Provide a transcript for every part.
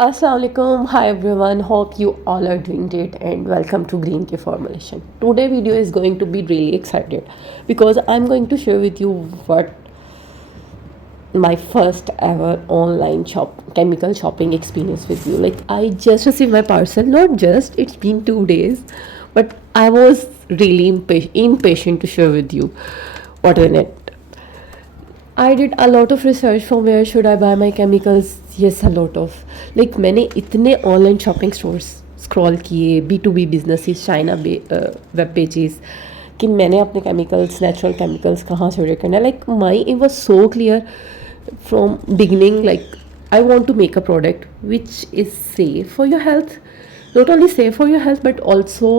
Assalamu alaikum. Hi everyone. Hope you all are doing great and welcome to Green K Formulation. Today video is going to be really excited because I'm going to share with you what my first ever online chemical shopping experience with you. Like, I just received my parcel, not just, it's been 2 days, but I was really impatient to share with you what in it. I did a lot of research from where should I buy my chemicals. Yes, a lot of. Like, मैंने इतने online shopping stores scroll किए, B2B businesses, China web pages, कि मैंने अपने chemicals, natural chemicals कहाँ से order करना है. Like my it was so clear from beginning. Like I want to make a product which is safe for your health, not only safe for your health but also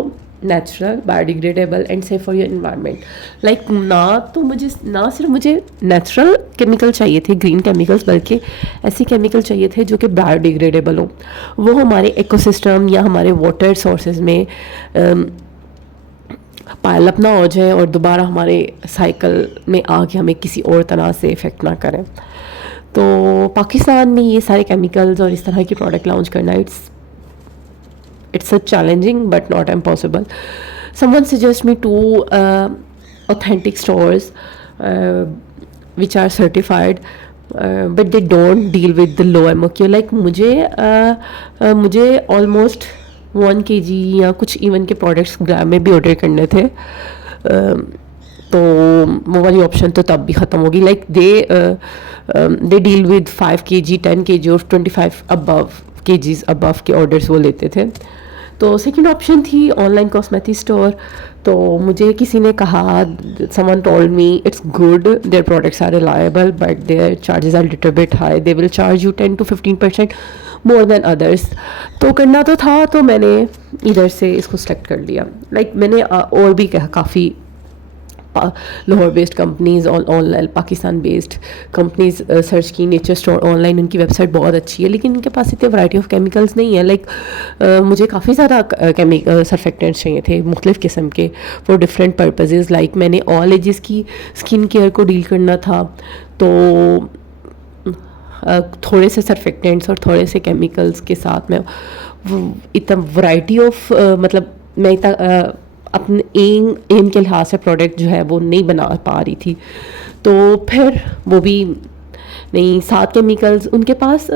natural, biodegradable and safe for your environment. Like, ना सिर्फ मुझे natural chemical चाहिए थे, green chemicals, बल्कि ऐसे chemical चाहिए थे जो कि बायोडिग्रेडेबल हो, वो हमारे इकोसिस्टम या हमारे वाटर सोर्सेज में पायल अप ना हो जाए और दोबारा हमारे साइकिल में आके हमें किसी और तरह से इफ़ेक्ट ना करें. तो पाकिस्तान में ये सारे केमिकल्स और इस तरह की प्रोडक्ट लॉन्च करना it's a challenging but not impossible. Someone suggests me two authentic stores which are certified, but they don't deal with the low MOQ. Like मुझे almost 1 kg या कुछ even के products ग्राम में भी ऑर्डर करने थे, तो वो वाली ऑप्शन तो तब भी ख़त्म होगी. Like they deal with 5 kg 10 kg और 25 अबव kgs अबव के ऑर्डर्स वो लेते थे. तो सेकंड ऑप्शन थी ऑनलाइन कॉस्मेटिक स्टोर. तो मुझे किसी ने कहा, someone told me it's good, their products are reliable but their charges are little bit high, they will charge you 10 to 15% more than others. तो करना तो था, तो मैंने इधर से इसको सेलेक्ट कर लिया. लाइक मैंने और भी काफ़ी लाहौर बेस्ड कंपनीज़ और online Pakistan based companies search की. नेचर स्टोर ऑनलाइन, उनकी वेबसाइट बहुत अच्छी है, लेकिन इनके पास इतने वैरायटी ऑफ केमिकल्स नहीं है. लाइक मुझे काफ़ी ज़्यादा सर्फेक्टेंट्स चाहिए थे मुख्तलिफ़ किस्म के फॉर डिफरेंट पर्पजेज़. लाइक मैंने ऑल एजेस की स्किन केयर को डील करना था, तो थोड़े से सर्फेक्टेंट्स और थोड़े से केमिकल्स के साथ मैं इतना वैरायटी ऑफ मतलब मैं इतना अपने एम के लिहाज से प्रोडक्ट जो है वो नहीं बना पा रही थी. तो फिर वो भी नहीं, 7 केमिकल्स उनके पास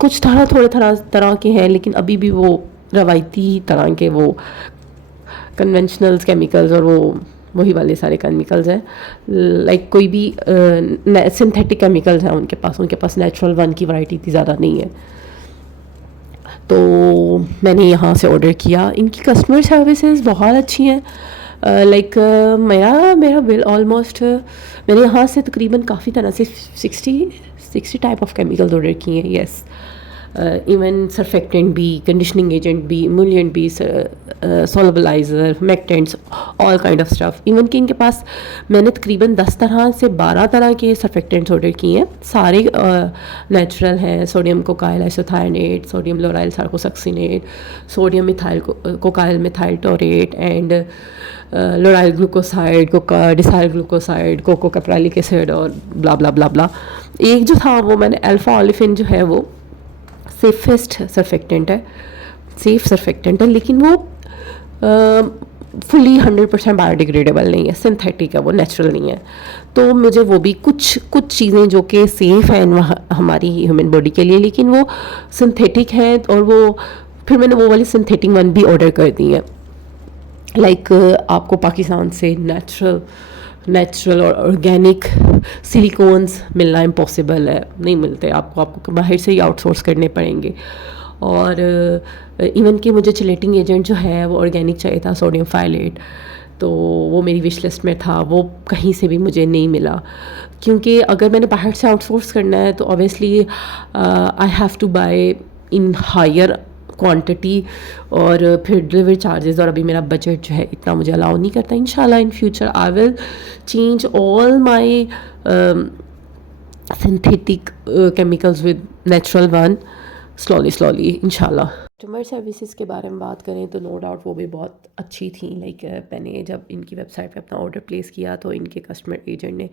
कुछ थोड़े तरह के हैं, लेकिन अभी भी वो रवायती तरह के वो कन्वेंशनल्स केमिकल्स और वो वही वाले सारे केमिकल्स हैं. लाइक कोई भी सिंथेटिक केमिकल्स हैं उनके पास नेचुरल वन की वैरायटी इतनी ज़्यादा नहीं है. तो मैंने यहाँ से ऑर्डर किया. इनकी कस्टमर सर्विसेज बहुत अच्छी हैं. लाइक मेरा बिल ऑलमोस्ट, मैंने यहाँ से तकरीबन काफ़ी तरह से 60 टाइप ऑफ केमिकल्स ऑर्डर किए हैं. येस, इवन सर्फेक्टेंट भी, कंडीशनिंग एजेंट भी, इमोलिएंट भी, solubiliser, humectants, all kind of stuff. Even कि इनके पास मैंने तकरीबन 10 तरह से 12 तरह के सर्फेक्टेंट्स ऑर्डर किए हैं. सारे नेचुरल हैं. Sodium cocoyl isethionate, sodium lauroyl sarcosinate, sodium methyl cocoyl methyl taurate and lauryl glucoside, decyl glucoside, coco caprylic acid और ब्ला ब्ला ब्ला ब्ला. एक जो था वो मैंने अल्फा ओलिफिन जो है वो सेफेस्ट सर्फेक्टेंट है, लेकिन वो फुली 100% बायोडिग्रेडेबल नहीं है, सिंथेटिक है, वो नेचुरल नहीं है. तो मुझे वो भी कुछ चीज़ें जो कि सेफ़ हैं हमारी ह्यूमन बॉडी के लिए, लेकिन वो सिंथेटिक है, और वो फिर मैंने वो वाली सिंथेटिक वन भी ऑर्डर कर दी है. लाइक आपको पाकिस्तान से नेचुरल और ऑर्गेनिक सिलिकॉन्स मिलना इम्पॉसिबल है, नहीं मिलते. आपको बाहर से ही आउटसोर्स करने पड़ेंगे. और इवन कि मुझे चिलेटिंग एजेंट जो है वो ऑर्गेनिक चाहिए था, सोडियम फाइलेट, तो वो मेरी विश लिस्ट में था, वो कहीं से भी मुझे नहीं मिला. क्योंकि अगर मैंने बाहर से आउटसोर्स करना है तो obviously I have to buy in higher quantity, और फिर डिलीवरी चार्जेस, और अभी मेरा बजट जो है इतना मुझे अलाउ नहीं करता. इंशाल्लाह in future I will change all my synthetic chemicals with natural one slowly इंशाल्लाह. कस्टमर सर्विसेज के बारे में बात करें तो नो डाउट वो भी बहुत अच्छी थी. लाइक मैंने जब इनकी वेबसाइट पे अपना ऑर्डर प्लेस किया तो इनके कस्टमर एजेंट ने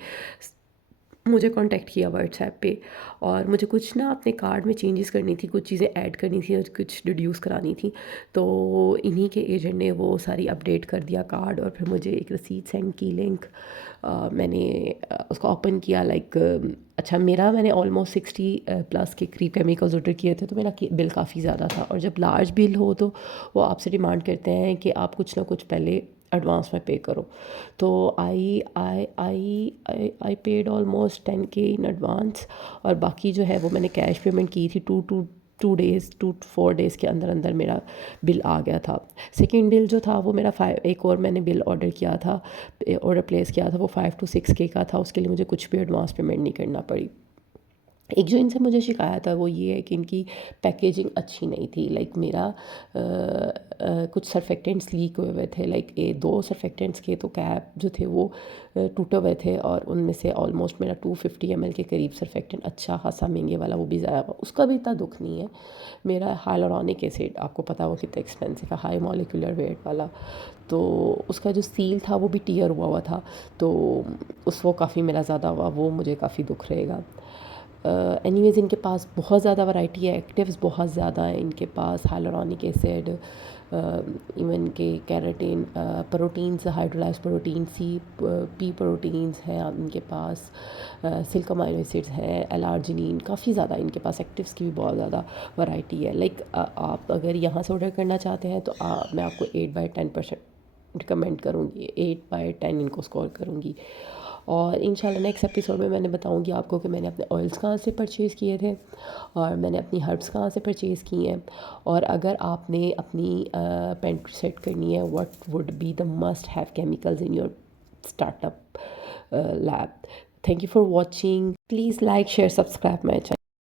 مجھے کانٹیکٹ کیا واٹس ایپ پہ، اور مجھے کچھ نا اپنے کارڈ میں چینجز کرنی تھی، کچھ چیزیں ایڈ کرنی تھی اور کچھ ریڈیوس کرانی تھی. تو انہی کے ایجنٹ نے وہ ساری اپڈیٹ کر دیا کارڈ، اور پھر مجھے ایک رسیٹ سینڈ کی لنک. میں نے اس کو اوپن کیا. اچھا میں نے آلموسٹ 60+ کے قریب کیمیکلز آرڈر کیے تھے، تو میرا بل کافی زیادہ تھا. اور جب لارج بل ہو تو وہ آپ سے ڈیمانڈ کرتے ہیں کہ آپ کچھ نہ کچھ پہلے ایڈوانس میں پے کرو. تو I paid almost 10K in advance, اور باقی جو ہے وہ میں نے کیش پیمنٹ کی تھی. 2 ڈیز 2 to 4 ڈیز کے اندر اندر میرا بل آ گیا تھا. سیکنڈ بل جو تھا وہ میرا ایک اور میں نے بل آرڈر کیا تھا، آرڈر پلیس کیا تھا، وہ 5 to 6K کا تھا. اس کے لیے مجھے کچھ بھی ایڈوانس پیمنٹ نہیں کرنا پڑی. ایک جو ان سے مجھے شکایت ہے وہ یہ ہے کہ ان کی پیکیجنگ اچھی نہیں تھی. میرا کچھ سرفیکٹنٹس لیک ہوئے تھے. 2 سرفیکٹنٹس کے تو کیپ جو تھے وہ ٹوٹے ہوئے تھے، اور ان میں سے آلموسٹ میرا 250 ml کے قریب سرفیکٹنٹ اچھا خاصا مہنگے والا وہ بھی ضائع ہوا. اس کا بھی اتنا دکھ نہیں ہے. میرا ہائلورونک ایسڈ آپ کو پتا وہ کتنا ایکسپینسو ہے، ہائی مالیکولر ویٹ والا، تو اس کا جو سیل تھا وہ بھی ٹیئر ہوا تھا. تو وہ کافی میرا زیادہ ہوا، وہ مجھے کافی دکھ رہے گا. اینی ویز ان کے پاس بہت زیادہ ورائٹی ہے، ایکٹیوز بہت زیادہ ہیں ان کے پاس، ہائلورونک ایسڈ، ایون کہ کیراٹین، پروٹینز، ہائیڈرولائز پروٹین، پی پروٹینز ہیں ان کے پاس، سلک امائنو ایسڈز ہیں، الارجنین، کافی زیادہ ان کے پاس ایکٹیوز کی بھی بہت زیادہ ورائٹی ہے. آپ اگر یہاں سے آرڈر کرنا چاہتے ہیں تو میں آپ کو 8/10% ریکمینڈ کروں گی، 8/10 ان کو اسکور کروں گی. اور انشاءاللہ نیکسٹ ایپیسوڈ میں نے بتاؤں گی آپ کو کہ میں نے اپنے آئلس کہاں سے پرچیز کیے تھے، اور میں نے اپنی ہربس کہاں سے پرچیز کی ہیں. اور اگر آپ نے اپنی پینٹری سیٹ کرنی ہے، what would be the must have chemicals in your startup lab. Thank you for watching. Please like, share, subscribe my channel.